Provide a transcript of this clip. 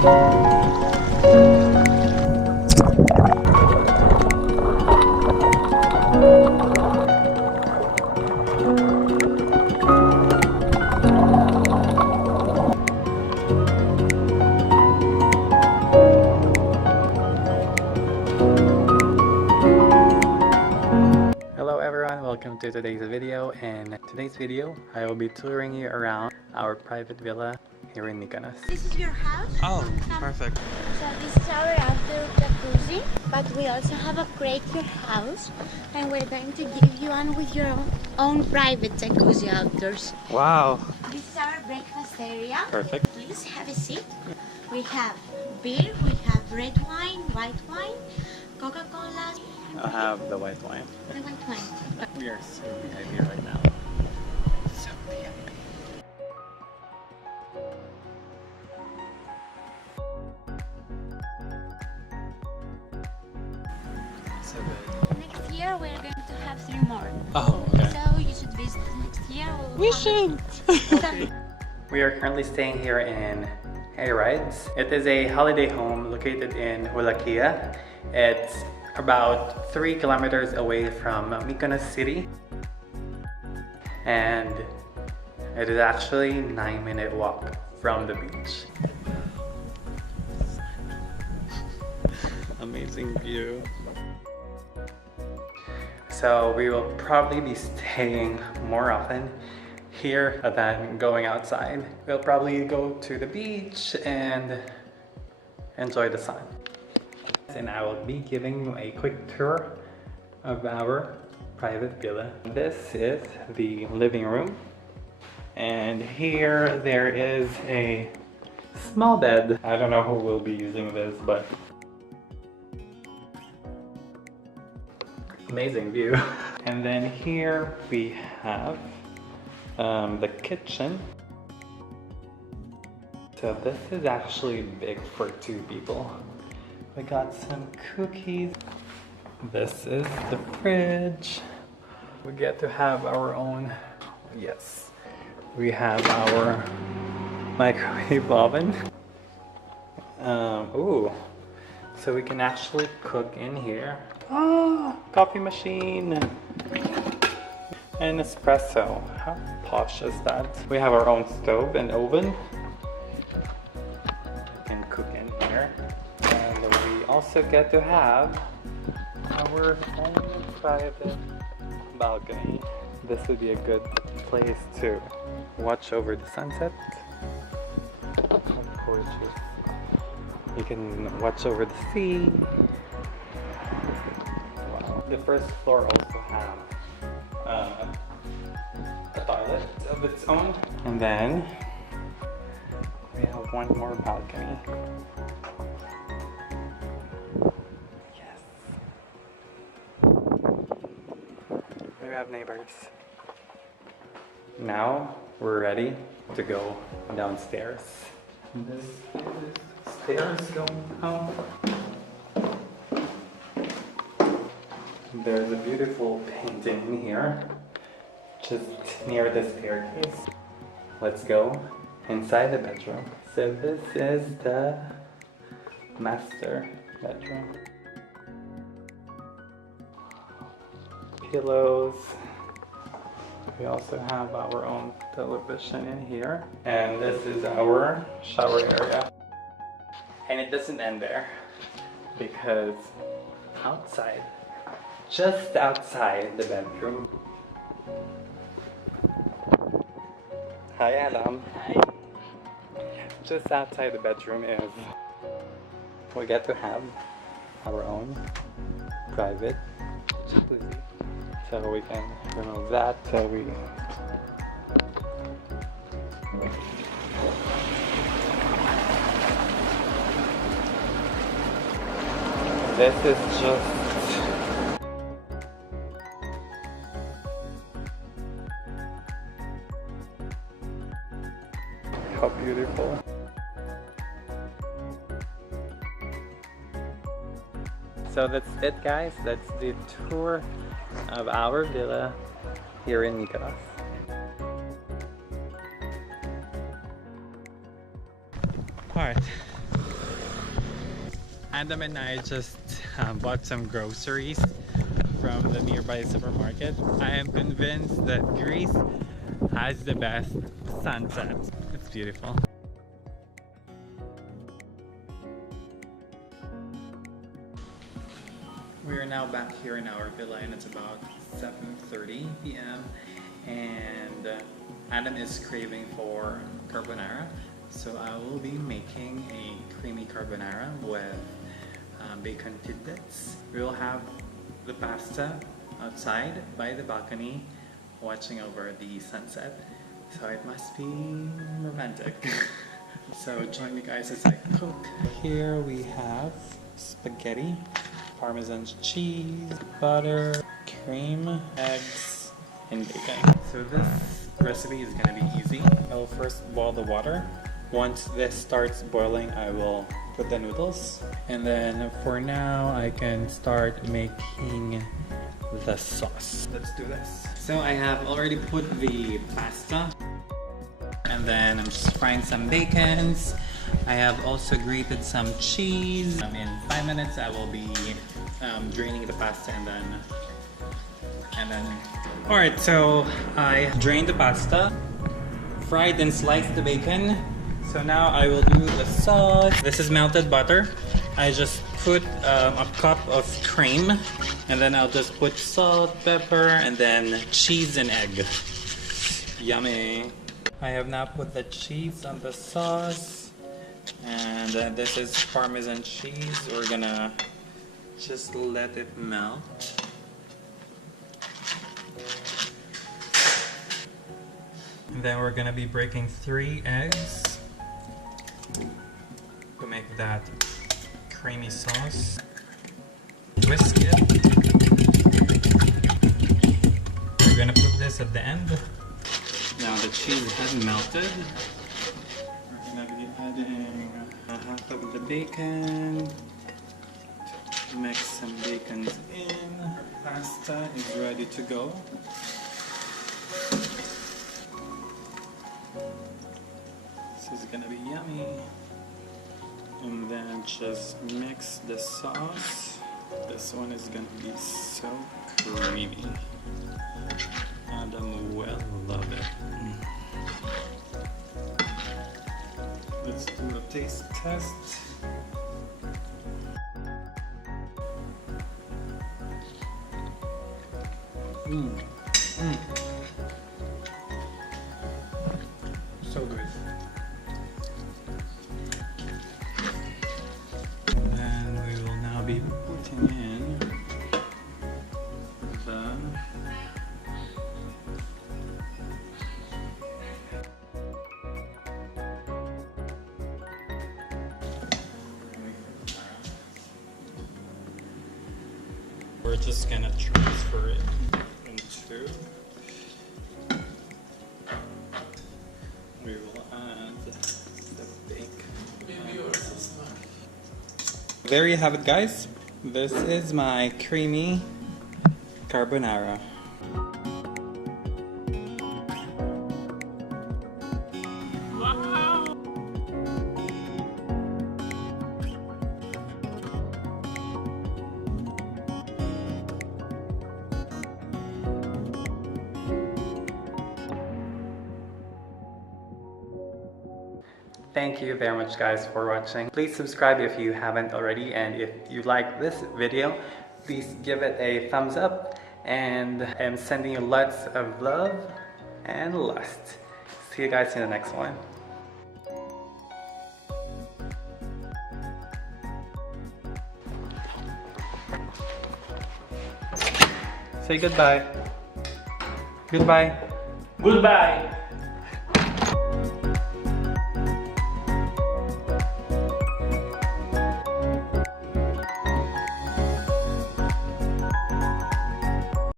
Hello everyone, welcome to today's video. In today's video, I will be touring you around our private villa here in Mykonos. This is your house? Oh, perfect. So this is our outdoor jacuzzi, but we also have a breaker house, and we're going to give you one with your own private jacuzzi outdoors. Wow. This is our breakfast area. Perfect. Please have a seat. We have beer, we have red wine, white wine, Coca-Cola. I'll have the white wine. The white wine. We are so happy right now. So happy. So good. Next year we're going to have 3 more. Oh, okay. So you should visit next year. We should! Some We are currently staying here in Rides. It is a holiday home located in Wallachia. It's about 3 kilometers away from Mykonos city, and it is actually a 9-minute walk from the beach. Amazing view. So we will probably be staying more often here than going outside. We'll probably go to the beach and enjoy the sun. And I will be giving you a quick tour of our private villa. This is the living room, and here there is a small bed. I don't know who will be using this, but amazing view. And then here we have the kitchen. So this is actually big for 2 people. We got some cookies. This is the fridge. We get to have our own, yes, we have our microwave oven. Ooh, so we can actually cook in here. Oh, coffee machine. And espresso. How posh is that? We have our own stove and oven. We can cook in here. And we also get to have our own private balcony. This would be a good place to watch over the sunset. How gorgeous. You can watch over the sea. Wow. The first floor also has a toilet of its own. And then we have one more balcony. Yes. We have neighbors. Now we're ready to go downstairs. This is stairs going home. There's a beautiful painting in here, just near the staircase. Let's go inside the bedroom. So this is the master bedroom. Pillows. We also have our own television in here. And this is our shower area. And it doesn't end there, because outside, just outside the bedroom. Hi Adam. Hi. Just outside the bedroom is, we get to have our own private jacuzzi. So we can remove that so we this is just how beautiful. So that's it guys, that's the tour of our villa here in Mykonos. Alright, Adam and I just bought some groceries from the nearby supermarket. I am convinced that Greece has the best sunset. It's beautiful. We are now back here in our villa and it's about 7:30 p.m. and Adam is craving for carbonara, so I will be making a creamy carbonara with bacon tidbits. We will have the pasta outside by the balcony watching over the sunset, so it must be romantic. So join me guys as I cook. Here we have spaghetti, Parmesan cheese, butter, cream, eggs, and bacon. So this recipe is gonna be easy. I'll first boil the water. Once this starts boiling, I will put the noodles. And then for now, I can start making the sauce. Let's do this. So I have already put the pasta. And then I'm just frying some bacons. I have also grated some cheese. In 5 minutes, I will be draining the pasta and then. Alright, so I drained the pasta, fried and sliced the bacon. So now I will do the sauce. This is melted butter. I just put a cup of cream, and then I'll just put salt, pepper, and then cheese and egg. Yummy. I have now put the cheese on the sauce, and this is Parmesan cheese. We're gonna just let it melt. And then we're gonna be breaking 3 eggs to make that creamy sauce. Whisk it. We're gonna put this at the end. Now the cheese has melted. We're gonna be adding half of the bacon. Mix some bacons in. Pasta is ready to go. This is gonna be yummy. And then just mix the sauce. This one is gonna be so creamy. Adam will love it. Let's do a taste test. So good. And then we will now be putting in the we're just gonna transfer it into. We will add the bacon. There you have it, guys. This is my creamy carbonara. Wow. Thank you very much guys for watching. Please subscribe if you haven't already, and if you like this video, please give it a thumbs up, and I'm sending you lots of love and lust. See you guys in the next one. Say goodbye. Goodbye. Goodbye.